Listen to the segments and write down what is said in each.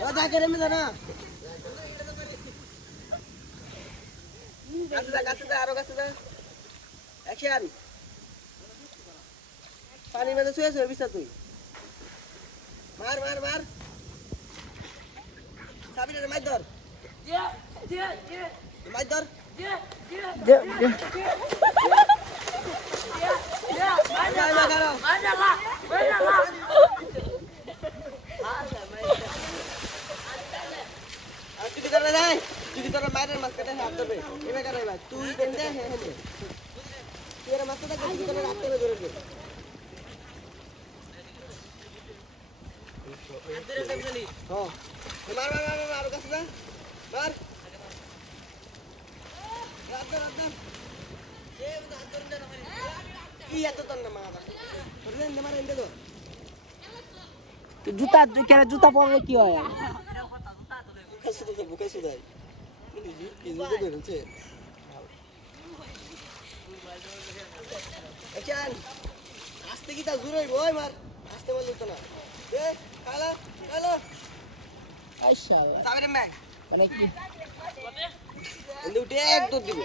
যা করে মে না কাছে যা আরো কাছে যা অ্যাকশন পানি মধ্যে শুয়ে শুয়ে বিছা তুই মার মার মার সাবিরের মার ধর মার ধর তুই তোরা যাই তুই তোরা মায়ের মাছ কাটে হাত ধরবে এবার কাটাই ভাই তুই দেন দে হ্যাঁ হ্যাঁ তুই এর মাছটা কাটে তুই তোরা রাখতে হবে ধরে দে হ্যাঁ মার মার মার মার আরো কাছে যা মার রাত রাত এ রাত ধরে না কি এত তন না মারা ধরে নে মার এন্ডে দো তো জুতা কেন জুতা পরলে কি হয় কাছে তো বুকে সুদাই কি জুতো ধরেছে আচ্ছান আস্তে কি তা জুরই ওই মার আস্তে বল তো না এ খালা হ্যালো আচ্ছা সামনে ম্যাং মানে কি এন্ড উঠে এক দৌড় দিব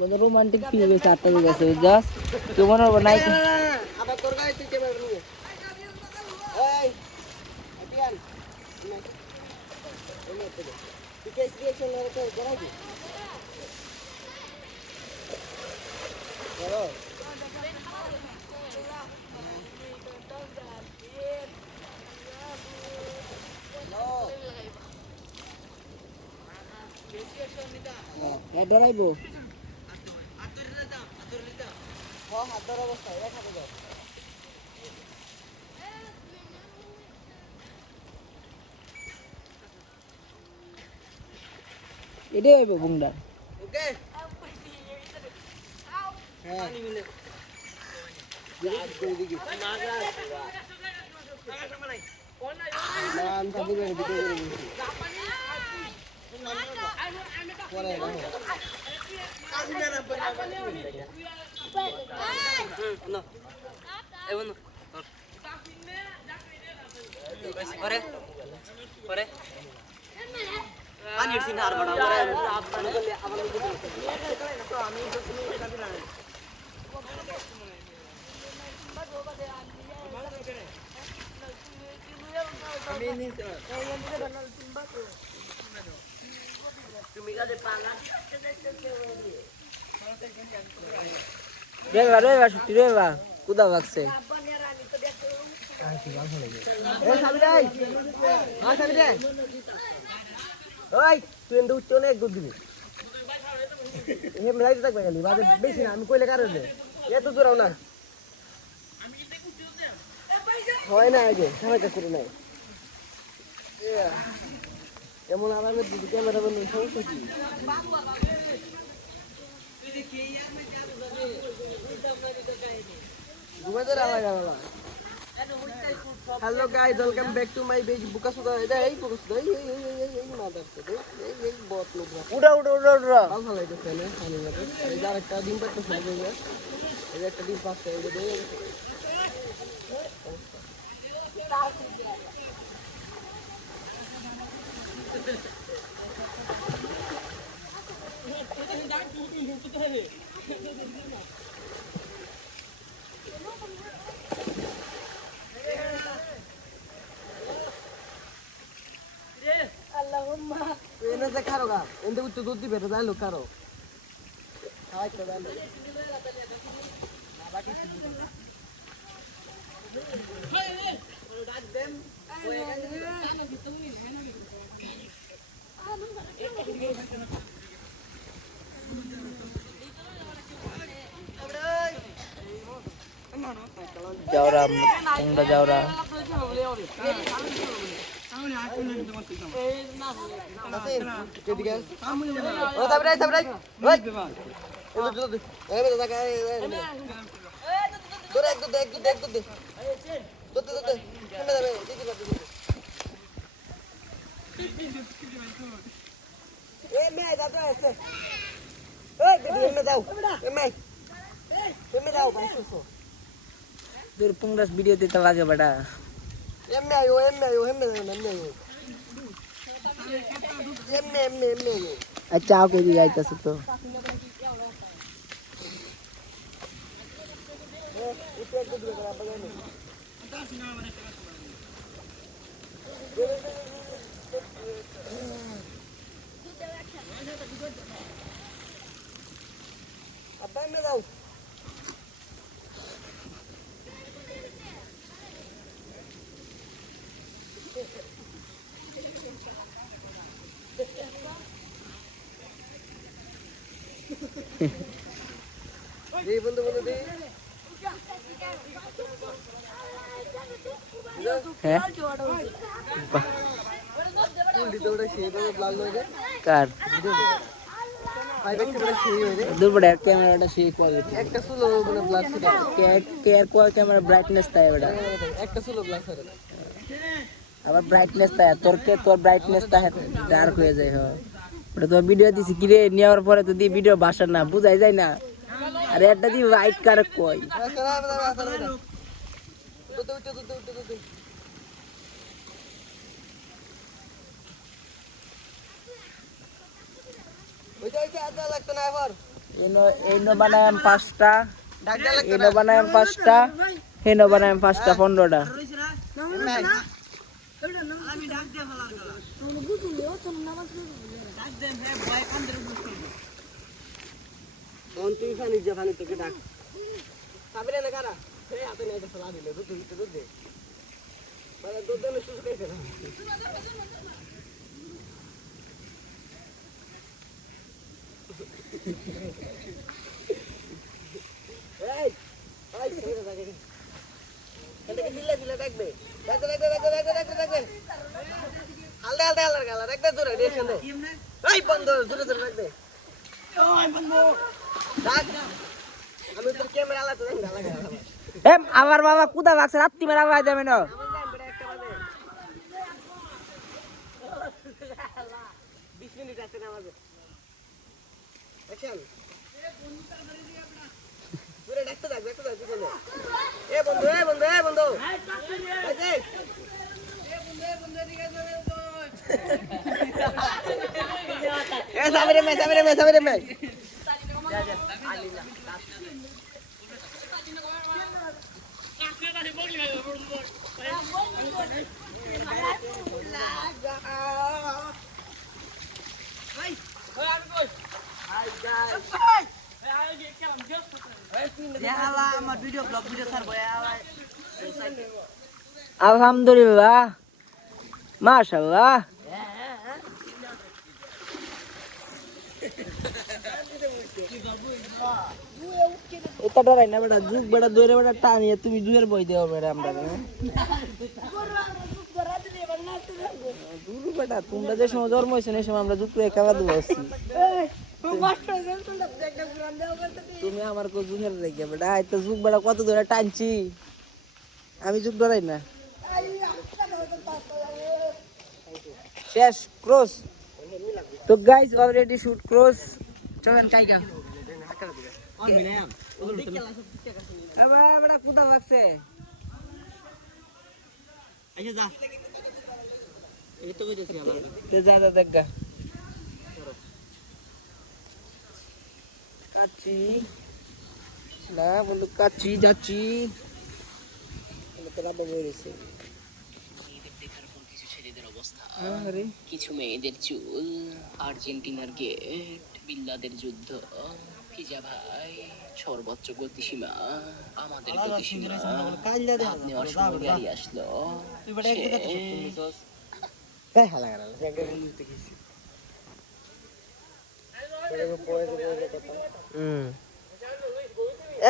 বড় রোমান্টিক ফিল হয়েছে আটটা গেছে জাস্ট তো মনে হবে নাই আবার তোর গায়ে তুই ক্যামেরা নিয়ে এই আপিয়ান তুই কে রিঅ্যাকশন করে তো করাই দি করো হ্যাঁ ডরাইবো হাত ধর অবস্থা এক হাতে ধর এটাই হইব বুংডা ওকে হ্যাঁ পানির সিন আর বড় করে আমি তুমি কাছে পাঙ্গা রেবা ছুটি রেবা কুদা বাগছে এ সাবিরাই হ্যাঁ সাবিরাই ওই তুই এন্ড উচ্চ অনেক দুধ দিবি হে মিলাইতে থাকবে খালি বাজে বেশি না আমি কইলে কারো দে এত দূরাও না হয় না আগে সারাটা করে নাই এমন আরামের দিদি ক্যামেরা বন্ধু সমস্যা কি ঘুমাতে রাখা গেল hello guys welcome back to my page বুকাসুদা এই বুকাসুদা এই মাদারসে এই বট লোক উড়া উড়া উড়া উড়া ভালো লাগছে না আমি মতে এই যার একটা ডিম পাচ্ছে সব হয়ে এই একটা ডিম পাচ্ছে এই যে এনে যে খারো গা এনে উচ্চ দুধ দিবে এটা যাইলো খারো হাই তো যাইলো যাওরা তোমরা যাওরা ও তাবরাই তাবরাই ওই এলো জলদি এই বেটা টাকা এই দরে এক দে দতে কেমনে যাবে দেখি পাচ্ছি এ মে দাদা এসে এই বেটি এমে দাও এমে দাও ভাই সুসো তোর পুংরাস ভিডিও দিতে লাগে বেটা এমনি আয়ো এমনি আয়ো এমনি আয়ো এমনি আয়ো এমনি এমনি এমনি আয়ো আচ্ছা আও কই যাইতাছে তো একটু একটু দূরে করে আবার যাই আব্বা এমনি যাও এই বন্ধু বন্ধু দি হ্যাঁ কোন দিতে ওটা সেই ভাবে ব্লগ হয়ে কার আই ব্যাক ক্যামেরা সেই হয়ে দূর ক্যামেরাটা সেই কোয়ালিটি একটা সুলো মানে ব্লাড ছিল কেয়ার কোয়ার ক্যামেরা ব্রাইটনেস তাই বেটা একটা সুলো ব্লাড ছিল আবার ব্রাইটনেস তাই তোর ব্রাইটনেস তাই ডার্ক হয়ে যায় হ ওটা তো ভিডিও দিছি কি রে নেওয়ার পরে তো দি ভিডিও বাসা না বুঝাই যায় না আরে একটা দি হোয়াইট কার কই এনো বানায়াম 5টা এনো বানায়াম 5টা হেনো বানায়াম 5টা 15টা আমার বাবা কুদা লাগছে রাত্রি মেরা ভাই দেবে না আলহামদুলিল্লাহ মাশাআল্লাহ এটা ডরাই না বেটা যুগ বেটা দইরে বেটা টানিয়ে তুমি দুয়ের বই দেও বেটা আমরা দুরু বেটা তোমরা যে সময় জন্ম হয়েছে সেই সময় আমরা যুগ করে খেলা দেবো তুমি আমার কো যুগের রেখে বেটা তো যুগ বেটা কত ধরে টানছি আমি যুগ ডরাই না শেষ ক্রস তো গাইস অলরেডি শুট ক্রস চলেন কাইগা আবার বড় কুদা লাগছে আচ্ছা যা এই তো কইতেছি আবার তে যা যা দেখা কাচ্চি না বন্ধু কাচ্চি যাচ্ছি তোরা বাবু রয়েছে কিছু মেয়েদের চুল আর্জেন্টিনার গেট বিল্লাদের যুদ্ধ ফিজা ভাই সর্বোচ্চ গতিসীমা আমাদের গতিসীমা নেওয়ার সময় গাড়ি আসলো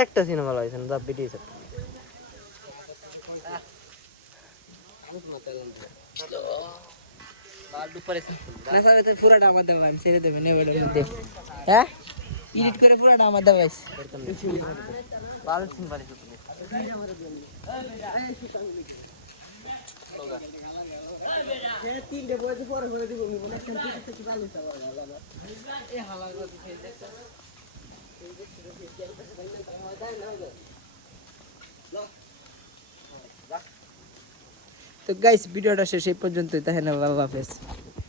একটা সিনেমা ভালো হয়েছে না ভিডিও পুরাটা আমার দেওয়া আমি ছেড়ে দেবেন মধ্যে হ্যাঁ এডিট করে পুরাটা আমার দেওয়া তিনটে বয়সে পরে করে দিব তো গাইস ভিডিওটা শেষ এই পর্যন্তই, তাহলে আল্লাহ হাফেজ।